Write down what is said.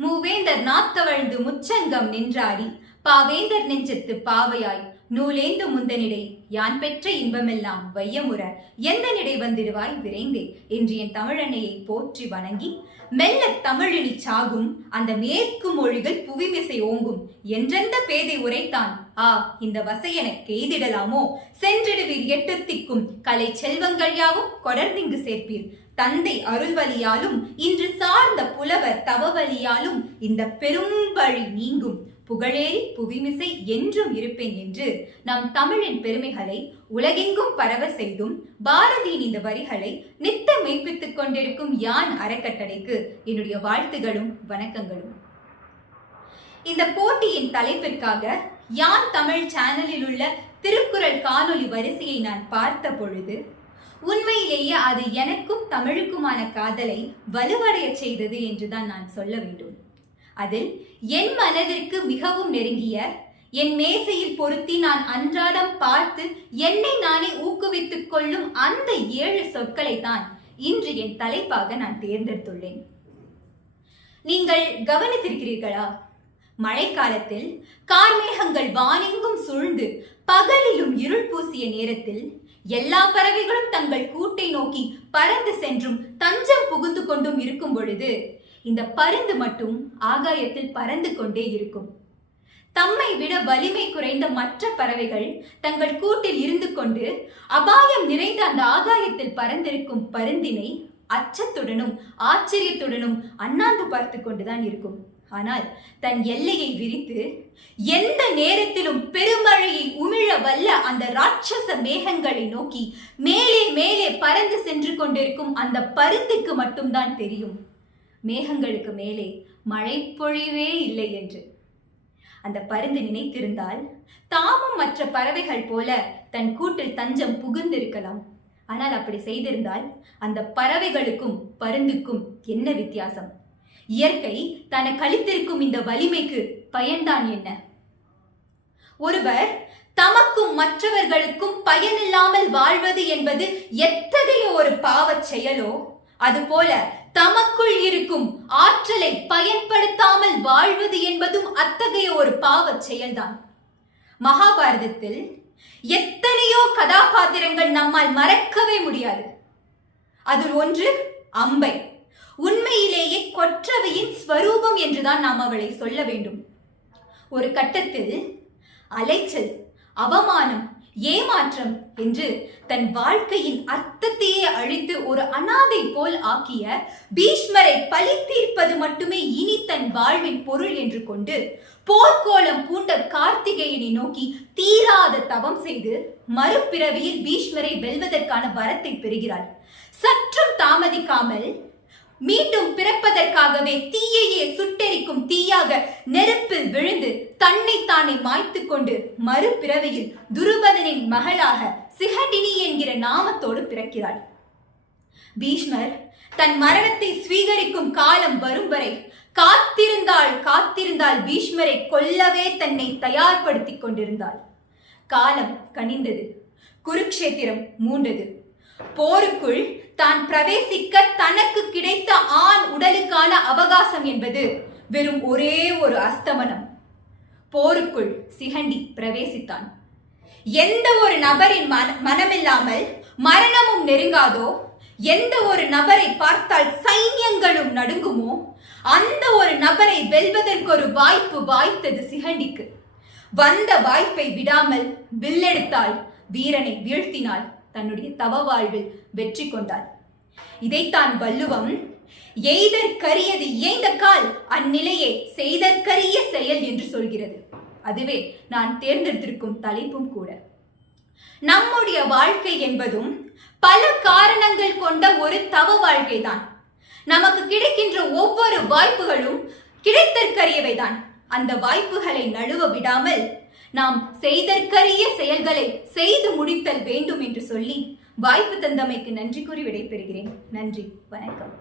மூவேந்தர் நாத்தவழ்ந்து முச்சங்கம் நின்றாரி பாவேந்தர் நெஞ்சத்து பாவையாய் நூலேந்து முந்தனிடை யான் பெற்ற இன்பமெல்லாம் வையமுற எந்த நிடை வந்திடுவாய் விரைந்தே என்று என் தமிழன்னையை போற்றி வணங்கி மெல்ல தமிழினி சாகும் அந்த மேற்கு மொழிகள் புவிமிசை ஓங்கும் என்றெந்த பேதை உரைத்தான் இந்த வசையென கெய்திடலாமோ சென்றிடுவீர் எட்டுத்திக்கும் கலை செல்வங்கள் யாவும் கொடர்ந்திங்கு சேர்ப்பீர் தந்தை அருள்வலியாலும் இன்று சார்ந்த புலவர் தவவலியாலும் இந்த பெரும்பழி நீங்கும் புகழேறி புவிமிசை என்றும் இருப்பேன் என்று நம் தமிழின் பெருமைகளை உலகெங்கும் பரவ செய்தும் பாரதியின் இந்த வரிகளை நித்த மெய்ப்பித்துக் கொண்டிருக்கும் யான் அறக்கட்டளைக்கு என்னுடைய வாழ்த்துகளும் வணக்கங்களும். இந்த போட்டியின் தலைப்பிற்காக யான் தமிழ் சேனலில் உள்ள திருக்குறள் காணொலி வரிசையை நான் பார்த்த பொழுது உண்மையிலேயே அது எனக்கும் தமிழுக்குமான காதலை வலுவடைய செய்தது என்றுதான் நான் சொல்ல வேண்டும். அதில் என் மனதிற்கு மிகவும் நெருங்கிய என் மேசையில் பொருத்தி நான் அன்றாடம் பார்த்து என்னை நானே ஊக்குவித்துக் கொள்ளும் அந்த 7 சொற்களை தான் இன்று என் தலைப்பாக நான் தேர்ந்தெடுத்துள்ளேன். நீங்கள் கவனித்திருக்கிறீர்களா? மழைக்காலத்தில் கார்மேகங்கள் வானெங்கும் சூழ்ந்து பகலிலும் இருள் பூசிய நேரத்தில் எல்லா பறவைகளும் தங்கள் கூட்டை நோக்கி பறந்து சென்றும் தஞ்சம் புகுந்து கொண்டும் இருக்கும் பொழுது இந்த பருந்து மட்டும் ஆகாயத்தில் பறந்து கொண்டே இருக்கும். தம்மை விட வலிமை குறைந்த மற்ற பறவைகள் தங்கள் கூட்டில் இருந்து கொண்டு அபாயம் நிறைந்த அந்த ஆகாயத்தில் பறந்திருக்கும் பருந்தினை அச்சத்துடனும் ஆச்சரியத்துடனும் அண்ணாந்து பார்த்து கொண்டுதான் இருக்கும். ஆனால் தன் எல்லையை விரித்து எந்த நேரத்திலும் பெருமழையை உமிழ வல்ல அந்த ராட்சச மேகங்களை நோக்கி மேலே மேலே பறந்து சென்று கொண்டிருக்கும் அந்த பருந்துக்கு மட்டும்தான் தெரியும் மேகங்களுக்கு மேலே மழை பொழிவே இல்லை என்று. அந்த பருந்து நினைத்திருந்தால் தாமும் மற்ற பறவைகள் போல தன் கூட்டில் தஞ்சம் புகுந்திருக்கலாம். ஆனால் அப்படி செய்திருந்தால் அந்த பறவைகளுக்கும் பருந்துக்கும் என்ன வித்தியாசம்? இயற்கை தனக்கு அளித்திருக்கும் இந்த வலிமைக்கு பயன்தான் என்ன? ஒருவர் தமக்கும் மற்றவர்களுக்கும் பயனில்லாமல் வாழ்வது என்பது எத்தகைய ஒரு பாவச் செயலோ அதுபோல தமக்குள் இருக்கும் ஆற்றலை பயன்படுத்தாமல் வாழ்வது என்பதும் அத்தகைய ஒரு பாவச் செயல்தான். மகாபாரதத்தில் எத்தனையோ கதாபாத்திரங்கள் நம்மால் மறக்கவே முடியாது. அதில் ஒன்று அம்பை. உண்மையிலேயே கொற்றவையின் ஸ்வரூபம் என்றுதான் நாம் அவளை சொல்ல வேண்டும். ஒரு கட்டத்தில் அலைச்சல், அவமானம், ஏமாற்றம் என்று தன் வாழ்க்கையின் அர்த்தத்தையே அழித்து ஒரு அனாதை போல் ஆக்கிய பீஷ்மரை பழி தீர்ப்பது மட்டுமே இனி தன் வாழ்வின் பொருள் என்று கொண்டு போர்க்கோலம் பூண்ட கார்த்திகேயனை நோக்கி தீராத தவம் செய்து மறுபிறவியில் பீஷ்மரை வெல்வதற்கான வரத்தை பெறுகிறாள். சற்றும் தாமதிக்காமல் மீண்டும் பிறப்பதற்காகவே தீயையே சுட்டெரிக்கும் தீயாக நெருப்பில் விழுந்து தன்னைத்தானே மாய்த்து கொண்டு மறுபிறவியில் துருபதனின் மகளாக சிகண்டினி என்கிற நாமத்தோடு பிறக்கிறாள். பீஷ்மர் தன் மரணத்தை ஸ்வீகரிக்கும் காலம் வரும் வரை காத்திருந்தாள் பீஷ்மரை கொல்லவே தன்னை தயார்படுத்திக் கொண்டிருந்தாள். காலம் கனிந்தது. குருக்ஷேத்திரம் மூண்டது. போருக்குள் தான் பிரவேசிக்க தனக்கு கிடைத்த ஆண் உடலுக்கான அவகாசம் என்பது வெறும் ஒரே ஒரு அஸ்தமனம். போருக்குள் சிகண்டி பிரவேசித்தான். எந்த ஒரு நபரின் மனமில்லாமல் மரணமும் நெருங்காதோ, எந்த ஒரு நபரை பார்த்தால் சைன்யங்களும் நடுங்குமோ, அந்த ஒரு நபரை வெல்வதற்கு ஒரு வாய்ப்பு வாய்த்தது சிகண்டிக்கு. வந்த வாய்ப்பை விடாமல் வில்லெடுத்தாள், வீரனை வீழ்த்தினாள், தன்னுடைய தவ வாழ்வில் வெற்றி கொண்டாள். இதைத்தான் வள்ளுவம் எய்தற்கரியது இயைந்த கால் அந்நிலையே செய்தற்கரிய செயல் என்று சொல்கிறது. அதுவே நான் தேர்ந்தெடுத்திருக்கும் தலைப்பும் கூட. நம்முடைய வாழ்க்கை என்பதும் பல காரணங்கள் கொண்ட ஒரு தவ வாழ்க்கை தான். நமக்கு கிடைக்கின்ற ஒவ்வொரு வாய்ப்புகளும் கிடைத்தற்கரியவைதான். அந்த வாய்ப்புகளை நழுவ விடாமல் நாம் செய்தற்கரிய செயல்களை செய்து முடித்தல் வேண்டும் என்று சொல்லி வாய்ப்பு தந்தமைக்கு நன்றி கூறி விடைபெறுகிறேன். நன்றி, வணக்கம்.